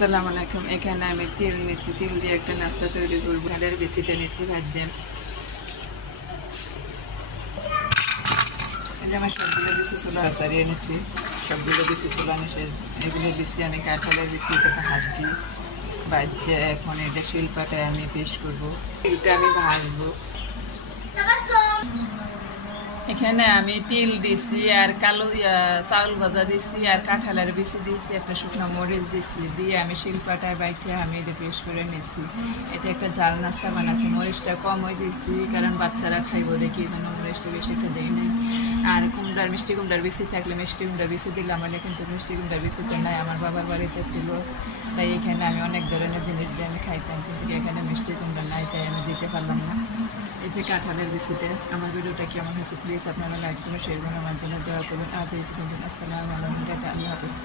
আসসালামু আলাইকুম। এখানে আমি তেল নিচ্ছি, তেল দিয়ে একটা নাস্তা তৈরি করবো। কাঠের বিচিটা নিচ্ছি ভাজছেন। এই যে আমার সবগুলো বিচি ছোলা সারিয়ে নিচ্ছি, সবগুলো বিচি ছোলা নিচ্ছে। এগুলো বিচি আমি কাঁঠালের বিচি যেটা ভাজছি, ভাজছে এখন এটা শিলপাটায় আমি পেস্ট করবো। এটা আমি ভাজবো। এখানে আমি তিল দিছি আর কালো চাউল ভাজা দিছি আর কাঁঠালের বিচি দিয়েছি, একটা শুকনো মরিচ দিছি, দিয়ে আমি শিলপাটায় বাইটে আমি এটা পেস্ট করে নিচ্ছি। এটা একটা জাল নাস্তা বানাচ্ছি। মরিচটা কম হয়ে দিচ্ছি কারণ বাচ্চারা খাইবো দেখি, জন্য মরিচটা বেশিটা দিই নাই। আর মিষ্টি কুমড়ার বিচি থাকলে মিষ্টি কুমড়ার বিচি দিলাম, হলে কিন্তু মিষ্টি কুমড়ার বিচি তো নাই, আমার বাবার বাড়িতে ছিল। তাই এখানে আমি অনেক ধরনের জিনিস দিয়ে আমি খাইতাম, কিন্তু এখানে মিষ্টি কুমড়া নাই, তাই আমি দিতে পারলাম না। এই যে কাঁঠালের বিচিতে। আমার ভিডিওটা কেমন হয়েছে প্লিজ আপনারা লাইক করে শেয়ার করুন, আমার জন্য দোয়া করবেন। আজ এই পর্যন্ত। আসসালামু আলাইকুম, আল্লাহ হাফেজ।